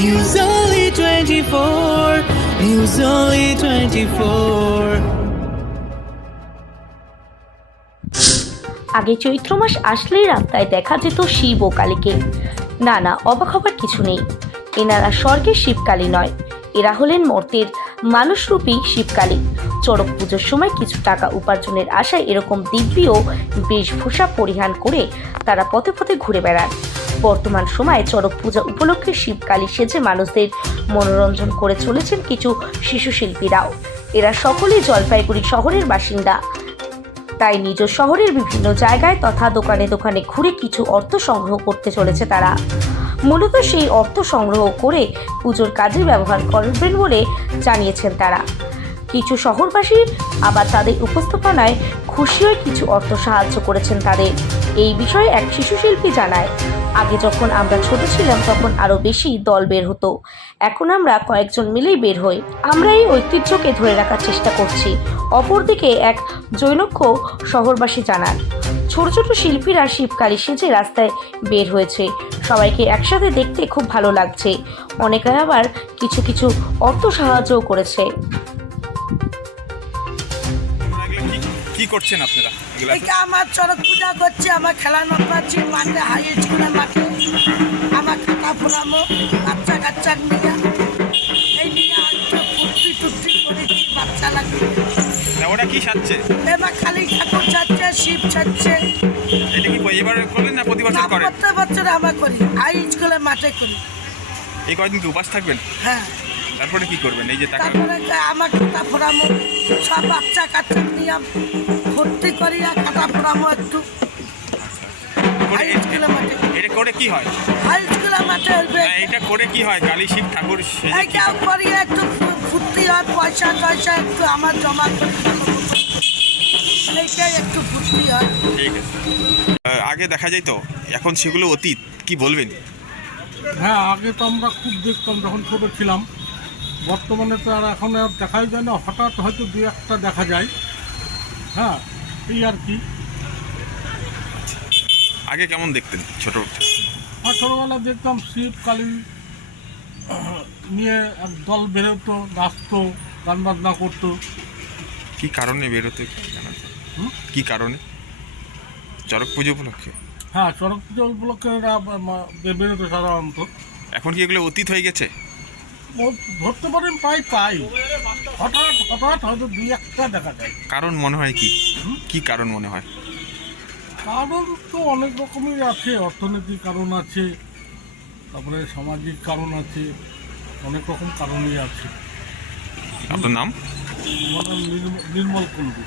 News Only 24. News Only 24. আগে চৈত্র মাস আসলেই রাস্তায় দেখা যেত শিব ও কালীকে। না না, অবাক হবার কিছু নেই। এনারা স্বর্গের শিবকালী নয়। এরা হলেন মর্তের মানুষরূপী শিবকালী। চড়ক পুজোর সময় কিছু টাকা উপার্জনের আশায় এরকম দিব্যি ও বেশভূষা পরিধান করে তারা পথে পথে ঘুরে বেড়ান। বর্তমান সময়ে চড়ক পূজা উপলক্ষে শিবকালী সেজে মানুষদের মনোরঞ্জন করে চলেছেন কিছু শিশু শিল্পীরাও। এরা সকলেই জলপাইগুড়ি শহরের বাসিন্দা। তাই নিজ শহরের বিভিন্ন জায়গায় তথা দোকানে দোকানে ঘুরে কিছু অর্থ সংগ্রহ করতে চলেছে তারা। মূলত সেই অর্থ সংগ্রহ করে পুজোর কাজে ব্যবহার করবেন বলে জানিয়েছেন তারা। কিছু শহরবাসী আবার তাদের উপস্থাপনায় খুশি হয়ে কিছু অর্থ সাহায্য করেছেন তাদের। এই বিষয়ে এক শিশু শিল্পী জানায়, আগে যখন আমরা ছোট ছিলাম তখন আরও বেশি দল বের হতো। এখন আমরা কয়েকজন মিলেই বের হই। আমরা এই ঐতিহ্যকে ধরে রাখার চেষ্টা করছি। অপরদিকে এক জৈনক্য শহরবাসী জানান, ছোট ছোট শিল্পীরা শিবকালী সেজে রাস্তায় বের হয়েছে। সবাইকে একসাথে দেখতে খুব ভালো লাগছে। অনেকে আবার কিছু কিছু অর্থ সাহায্যও করেছে। কি করছেন আপনারা? আমার চড়ক পূজা করছি আমার খেলানো পাচ্ছি মাঠে হাই স্কুলের মাঠে। আমার খাতা ফোলামো বাচ্চা কাচ্চা নিয়ে। এই নিয়ে আজকে ফুর্তি টুর্তি করেছি বাচ্চা লাগবে। ওটা কি এবার খালি ঠাকুর শিব ছাড়ছে এটা কি এবার করলেন না প্রতি না বছর করেন প্রত্যেক বছর আমরা করি হাই স্কুলের মাঠে করি। এই কয়দিন কি উপাস থাকবেন? হ্যাঁ। তারপরে কি করবেন? এই যে টাকা তারপরে আমার খাতা ফোরামো সব বাচ্চা কাচ্চা নিয়ে ভর্তি করিয়া খাতা ফোরামো একটু। করে হাই স্কুলের এটা করে কি হয়? হাই স্কুলের মাঠে এটা করে কি হয়? কালী শিব ঠাকুর সেজে কি এইটাও করিয়ে একটু ফুর্তি হয় পয়সা টয়সা একটু আমার জমা করি এইটাই একটু ফুর্তি হয়। ঠিক আছে। আগে দেখা যায় তো এখন সেগুলো অতীত কি বলবেন? হ্যাঁ আগে তো আমরা খুব দেখতাম যখন ছোটো ছিলাম। বর্তমানে তো আর এখন আর দেখাই যায় না হঠাৎ হয়তো দু একটা দেখা যায়। হ্যাঁ এই আর কি। আগে কেমন দেখতেন ছোট? আর ছোটোবেলা দেখতাম শিব কালী নিয়ে এক দল বেরোতো নাচতো গান বাজনা করতো। কি কারণে বেরোতে? কি কারণে? চড়ক পুজো উপলক্ষে? হ্যাঁ চড়ক পুজো উপলক্ষে এরা বেরোতো সাধারণত। এখন কি এগুলো অতীত হয়ে গেছে? ধরতে পারেন প্রায় তাই হঠাৎ হঠাৎ হয়তো দুই একটা দেখা যায়। কারণ মনে হয় কি? কি কারণ মনে হয়? কারণ তো অনেক রকমের আছে অর্থনৈতিক কারণ আছে তারপরে সামাজিক কারণ আছে অনেক রকম কারণই আছে। আপনার নাম? আমার নাম নির্মল কুণ্ডু।